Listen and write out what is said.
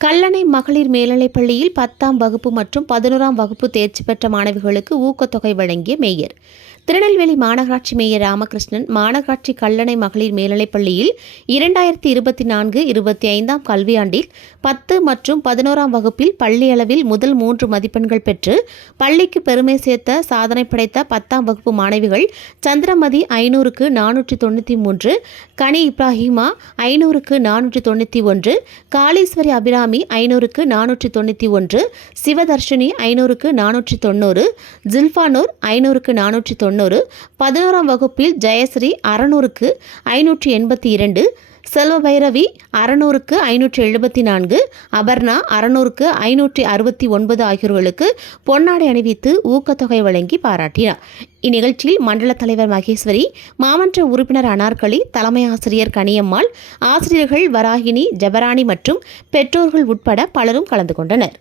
கல்லணை மகளிர் மேல்நிலைப் பள்ளியில் 10ஆம் வகுப்பு மற்றும் 11ஆம் வகுப்பு தேர்ச்சி பெற்ற மாணவிகளுக்கு ஊக்கத்தொகை வழங்கிய மேயர். திருநெல்வேலி மாநகராட்சி மேயர் ராமகிருஷ்ணன் மாநகராட்சி கல்லணை மகளிர் மேல்நிலைப் பள்ளியில் 2024-25ஆம் கல்வியாண்டில் 10 மற்றும் 11ஆம் வகுப்பில் பள்ளி அளவில் முதல் 3 மதிப்பெண்கள் பெற்று பள்ளிக்கு பெருமை சேர்த்த சாதனை படைத்த 10ஆம் வகுப்பு மாணவிகள் சந்திரமதி 500க்கு 493, கனி இப்ராஹிமா 500க்கு 491, காளீஸ்வரி அபிராமி 500க்கு 491, சிவதர்ஷினி 500க்கு 490, ஜில்ஃபானூர் 500க்கு 490, 11ஆம் வகுப்பில் ஜெயஸ்ரீ 600க்கு 582, செல்வபைரவி 600க்கு 574, அபர்ணா 600க்கு 569 ஆகியோர்களுக்கு பொன்னாடை அணிவித்து ஊக்கத்தொகை வழங்கி பாராட்டினார். இந்நிகழ்ச்சியில் மண்டல தலைவர் மகேஸ்வரி, மாமன்ற உறுப்பினர் அனார்கலி, தலைமை ஆசிரியர் கனியம்மாள், ஆசிரியர்கள் வராகினி, ஜபராணி மற்றும் பெற்றோர்கள் உட்பட பலரும் கலந்து கொண்டனர்.